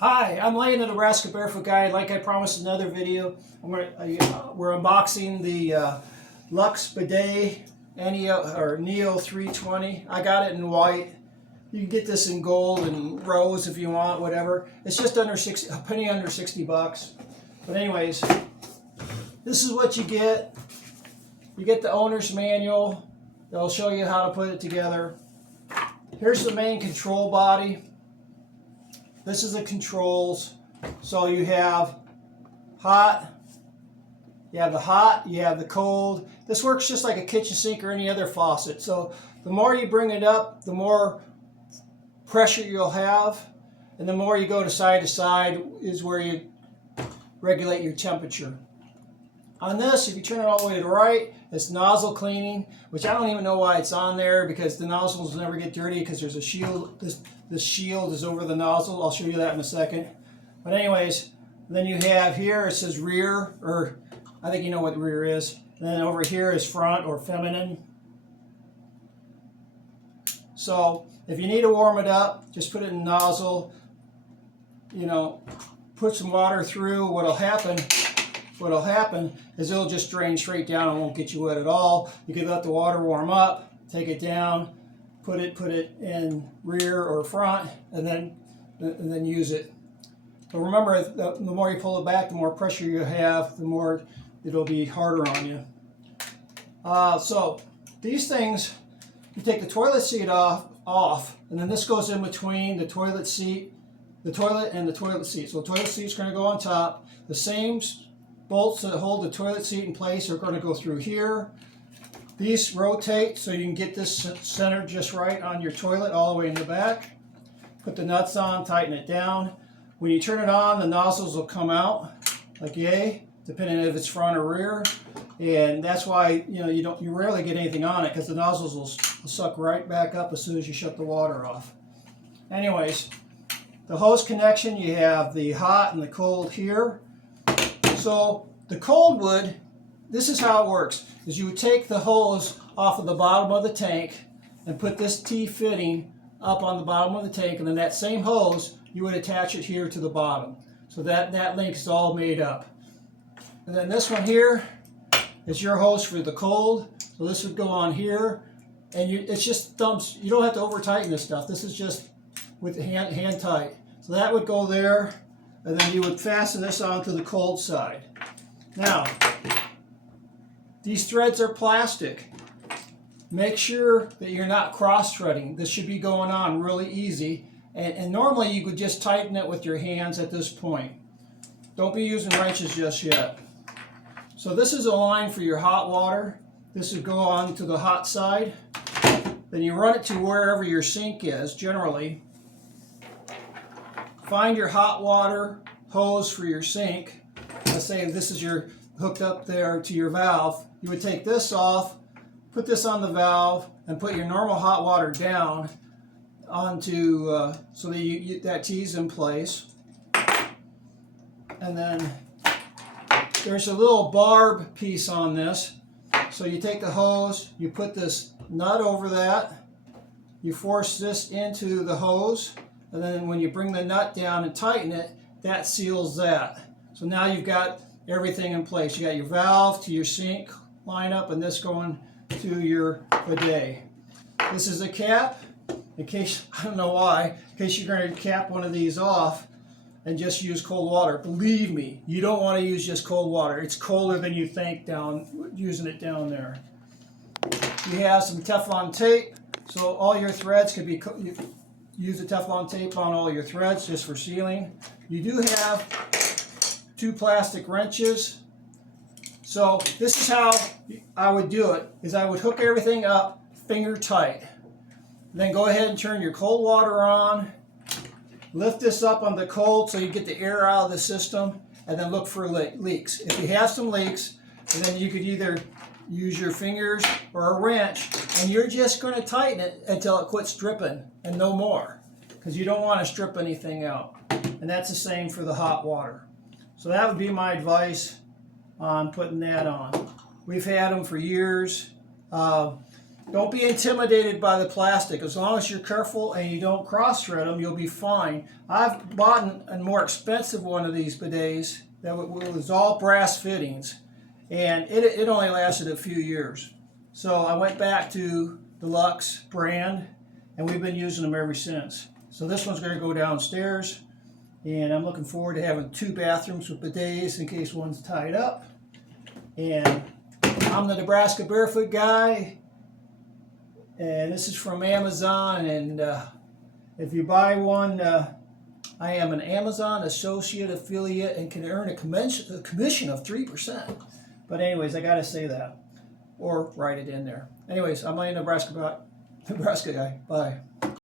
Hi, I'm Lane, the Nebraska Barefoot Guy. Like I promised, another video. We're unboxing the Luxe Bidet Neo 320. I got it in white. You can get this in gold and rose if you want, whatever. It's just under a penny under 60 bucks. But anyways, this is what you get. You get the owner's manual. They'll show you how to put it together. Here's the main control body. This is the controls. So you have hot, you have the cold. This works just like a kitchen sink or any other faucet. So the more you bring it up, the more pressure you'll have, and the more you go to side is where you regulate your temperature. On this, if you turn it all the way to the right, it's nozzle cleaning, which I don't even know why it's on there, because the nozzles never get dirty because there's a shield. This shield is over the nozzle. I'll show you that in a second. But anyways, then you have here, it says rear, or I think you know what rear is. And then over here is front or feminine. So if you need to warm it up, just put it in the nozzle. You know, put some water through. What'll happen is it'll just drain straight down and won't get you wet at all. You can let the water warm up, take it down, put it in rear or front, and then use it. But remember, the more you pull it back, the more pressure you have, the more it'll be harder on you. So these things, you take the toilet seat off, and then this goes in between the toilet and the toilet seat. So the toilet seat's going to go on top. The same bolts that hold the toilet seat in place are going to go through here. These rotate so you can get this centered just right on your toilet all the way in the back. Put the nuts on, tighten it down. When you turn it on, the nozzles will come out like yay, depending if it's front or rear. And that's why you rarely get anything on it, because the nozzles will suck right back up as soon as you shut the water off. Anyways, the hose connection, you have the hot and the cold here. So the cold wood, this is how it works, is you would take the hose off of the bottom of the tank and put this T-fitting up on the bottom of the tank, and then that same hose, you would attach it here to the bottom. So that link is all made up. And then this one here is your hose for the cold. So this would go on here, and it's just thumbs. You don't have to over tighten this stuff. This is just with the hand tight. So that would go there, and then you would fasten this onto the cold side. Now, these threads are plastic. Make sure that you're not cross-threading. This should be going on really easy. And normally you could just tighten it with your hands at this point. Don't be using wrenches just yet. So this is a line for your hot water. This would go on to the hot side. Then you run it to wherever your sink is, generally. Find your hot water hose for your sink. Let's say this is your hooked up there to your valve. You would take this off, put this on the valve, and put your normal hot water down onto so that that T's in place. And then there's a little barb piece on this. So you take the hose, you put this nut over that, you force this into the hose, and then when you bring the nut down and tighten it, that seals that. So now you've got everything in place. You got your valve to your sink lineup, and this going to your bidet. This is a cap, in case, I don't know why, in case you're going to cap one of these off and just use cold water. Believe me, you don't want to use just cold water. It's colder than you think using it down there. You have some Teflon tape, so all your threads could be, use the Teflon tape on all your threads just for sealing. You do have 2 plastic wrenches. So this is how I would do it, is I would hook everything up finger tight. Then go ahead and turn your cold water on. Lift this up on the cold so you get the air out of the system, and then look for leaks. If you have some leaks, then you could either use your fingers or a wrench, and you're just going to tighten it until it quits dripping and no more, because you don't want to strip anything out. And that's the same for the hot water. So that would be my advice on putting that on. We've had them for years. Don't be intimidated by the plastic. As long as you're careful and you don't cross-thread them, you'll be fine. I've bought a more expensive one of these bidets that was all brass fittings, and it only lasted a few years. So I went back to the Luxe brand, and we've been using them ever since. So this one's going to go downstairs, and I'm looking forward to having 2 bathrooms with bidets in case one's tied up. And I'm the Nebraska Barefoot Guy, and this is from Amazon. And if you buy one, I am an Amazon associate affiliate and can earn a commission of 3%. But anyways, I got to say that, or write it in there. Anyways, I'm my Nebraska Guy. Bye.